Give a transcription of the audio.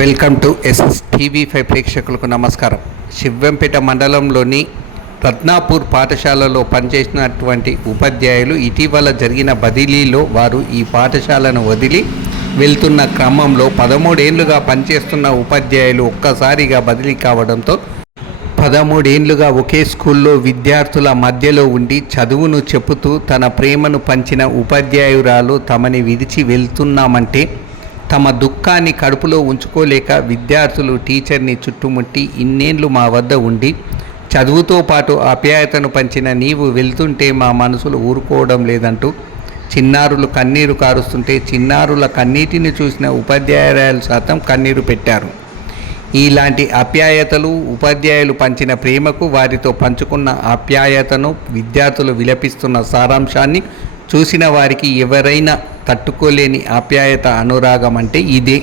Welcome to TV5 ప్రేక్షకులకు నమస్కారం. శివంపేట మండలంలోని రత్నాపూర్ పాఠశాలలో పనిచేసినటువంటి ఉపాధ్యాయులు ఇటీవల జరిగిన బదిలీలో వారు ఈ పాఠశాలను వదిలి వెళ్తున్న క్రమంలో 13 ఏళ్లుగా పనిచేస్తున్న ఉపాధ్యాయులు ఒక్కసారిగా బదిలీ కావడంతో 13 ఏళ్లుగా ఒకే స్కూల్లో విద్యార్థుల మధ్యలో ఉండి చదువును చెబుతూ తన ప్రేమను పంచిన ఉపాధ్యాయురాలు తమని విడిచి వెళ్తున్నామంటే తమ దుఃఖాన్ని కడుపులో ఉంచుకోలేక విద్యార్థులు టీచర్ని చుట్టుముట్టి ఇన్నేళ్లు మా వద్ద ఉండి చదువుతో పాటు ఆప్యాయతను పంచిన నీవు వెళ్తుంటే మా మనసులు ఊరుకోవడం లేదంటూ చిన్నారులు కన్నీరు కారుస్తుంటే చిన్నారుల కన్నీటిని చూసిన ఉపాధ్యాయురాలు శాతం కన్నీరు పెట్టారు. ఇలాంటి ఆప్యాయతలు ఉపాధ్యాయులు పంచిన ప్రేమకు వారితో పంచుకున్న ఆప్యాయతను విద్యార్థులు విలపిస్తున్న సారాంశాన్ని చూసిన వారికి ఎవరైనా తట్టుకోలేని ఆప్యాయత అనురాగం అంటే ఇదే.